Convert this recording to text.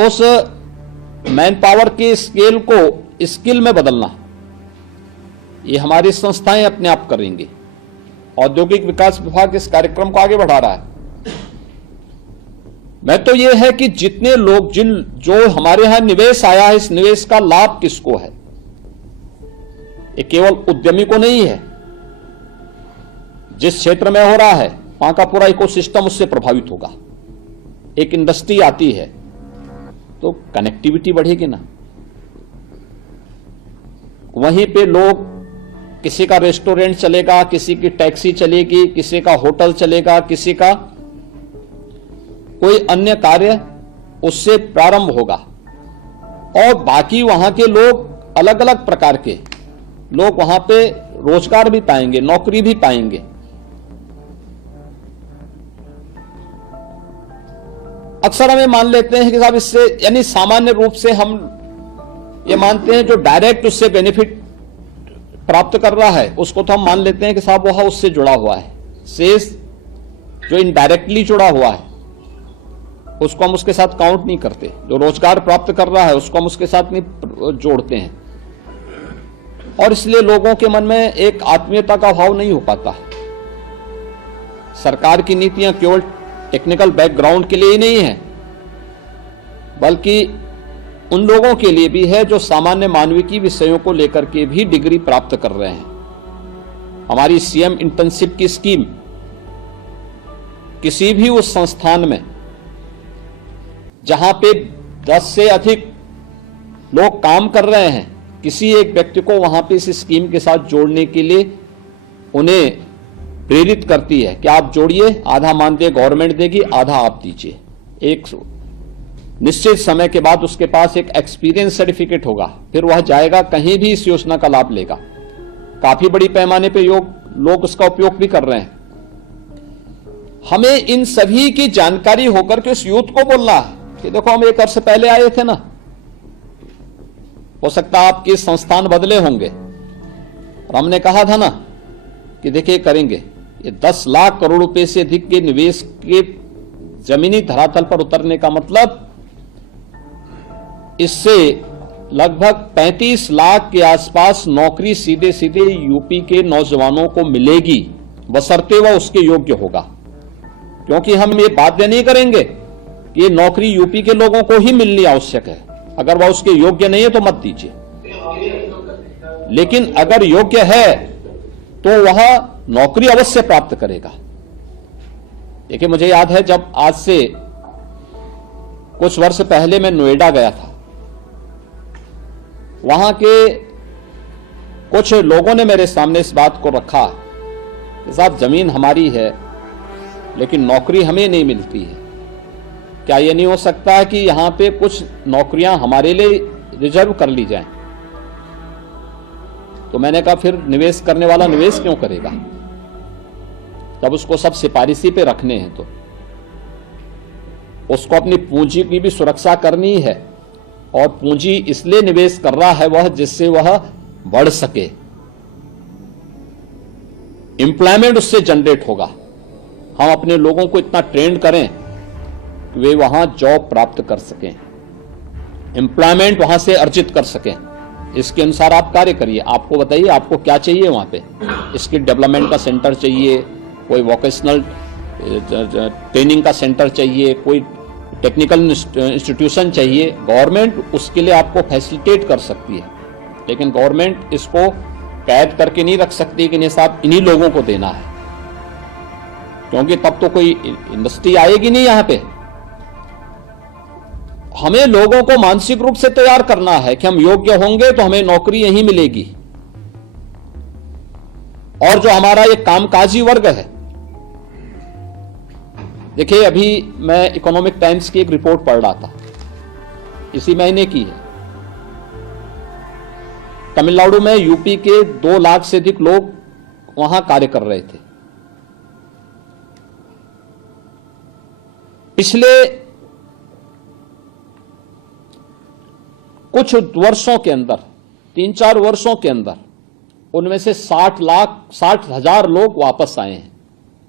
उस man power के scale को स्किल में बदलना, ये हमारी संस्थाएं अपने आप करेंगी। औद्योगिक विकास विभाग इस कार्यक्रम को आगे बढ़ा रहा है। मैं तो ये है कि जितने लोग जो हमारे यहां निवेश आया है, इस निवेश का लाभ किसको है? ये केवल उद्यमी को नहीं है, जिस क्षेत्र में हो रहा है वहां का पूरा इकोसिस्टम उससे प्रभावित होगा। एक इंडस्ट्री आती है तो कनेक्टिविटी बढ़ेगी ना, वहीं पे लोग, किसी का रेस्टोरेंट चलेगा, किसी की टैक्सी चलेगी, किसी का होटल चलेगा, किसी का कोई अन्य कार्य उससे प्रारंभ होगा, और बाकी वहां के लोग, अलग अलग प्रकार के लोग वहां पे रोजगार भी पाएंगे, नौकरी भी पाएंगे। अक्सर हमें मान लेते हैं कि साहब इससे, यानी सामान्य रूप से हम ये मानते हैं जो डायरेक्ट उससे बेनिफिट प्राप्त कर रहा है उसको तो हम मान लेते हैं कि साहब वह उससे जुड़ा हुआ है। शेष जो इनडायरेक्टली जुड़ा हुआ है उसको हम उसके साथ काउंट नहीं करते। जो रोजगार प्राप्त कर रहा है उसको हम उसके साथ नहीं जोड़ते हैं, और इसलिए लोगों के मन में एक आत्मीयता का भाव नहीं हो पाता। सरकार की नीतियां केवल टेक्निकल बैकग्राउंड के लिए ही नहीं है, बल्कि उन लोगों के लिए भी है जो सामान्य मानविकी विषयों को लेकर के भी डिग्री प्राप्त कर रहे हैं। हमारी सीएम इंटर्नशिप की स्कीम किसी भी उस संस्थान में जहां पे 10 से अधिक लोग काम कर रहे हैं, किसी एक व्यक्ति को वहां पे इस स्कीम के साथ जोड़ने के लिए उन्हें प्रेरित करती है कि आप जोड़िए, आधा मानदेय गवर्नमेंट देगी, आधा आप दीजिए। एक निश्चित समय के बाद उसके पास एक एक्सपीरियंस सर्टिफिकेट होगा, फिर वह जाएगा कहीं भी इस योजना का लाभ लेगा। काफी बड़ी पैमाने पे लोग उसका उपयोग भी कर रहे हैं। हमें इन सभी की जानकारी होकर के उस यूथ को बोलना है कि देखो हम 1 वर्ष पहले आए थे ना, हो सकता है आपके संस्थान बदले होंगे, और हमने कहा था ना कि देखिए करेंगे। ये 10 लाख करोड़ रुपए से अधिक के निवेश के जमीनी धरातल पर उतरने का मतलब, इससे लगभग 35 लाख के आसपास नौकरी सीधे सीधे यूपी के नौजवानों को मिलेगी, बशर्ते वह उसके योग्य होगा। क्योंकि हम ये बाध्य नहीं करेंगे कि ये नौकरी यूपी के लोगों को ही मिलनी आवश्यक है। अगर वह उसके योग्य नहीं है तो मत दीजिए, लेकिन अगर योग्य है तो वह नौकरी अवश्य प्राप्त करेगा। देखिए, मुझे याद है जब आज से कुछ वर्ष पहले मैं नोएडा गया था, वहां के कुछ लोगों ने मेरे सामने इस बात को रखा कि साहब जमीन हमारी है लेकिन नौकरी हमें नहीं मिलती है, क्या यह नहीं हो सकता है कि यहां पे कुछ नौकरियां हमारे लिए रिजर्व कर ली जाएं? तो मैंने कहा फिर निवेश करने वाला निवेश क्यों करेगा जब उसको सब सिफारिशी पे रखने हैं? तो उसको अपनी पूंजी की भी सुरक्षा करनी है, और पूंजी इसलिए निवेश कर रहा है वह जिससे वह बढ़ सके, एम्प्लॉयमेंट उससे जनरेट होगा। हम अपने लोगों को इतना ट्रेन करें कि वे वहां जॉब प्राप्त कर सकें, एम्प्लॉयमेंट वहां से अर्जित कर सकें। इसके अनुसार आप कार्य करिए। आपको बताइए आपको क्या चाहिए वहां पे? स्किल डेवलपमेंट का सेंटर चाहिए, कोई वोकेशनल ट्रेनिंग का सेंटर चाहिए, कोई टेक्निकल इंस्टीट्यूशन चाहिए। गवर्नमेंट उसके लिए आपको फैसिलिटेट कर सकती है, लेकिन गवर्नमेंट इसको कैद करके नहीं रख सकती कि नहीं साहब इन्हीं लोगों को देना है, क्योंकि तब तो कोई इंडस्ट्री आएगी नहीं यहां पे। हमें लोगों को मानसिक रूप से तैयार करना है कि हम योग्य होंगे तो हमें नौकरी यहीं मिलेगी। और जो हमारा ये कामकाजी वर्ग है, देखिए अभी मैं इकोनॉमिक टाइम्स की एक रिपोर्ट पढ़ रहा था, इसी महीने की है। तमिलनाडु में यूपी के 2 लाख से अधिक लोग वहां कार्य कर रहे थे। पिछले कुछ वर्षों के अंदर, 3-4 वर्षों के अंदर, उनमें से 60 हजार लोग वापस आए हैं।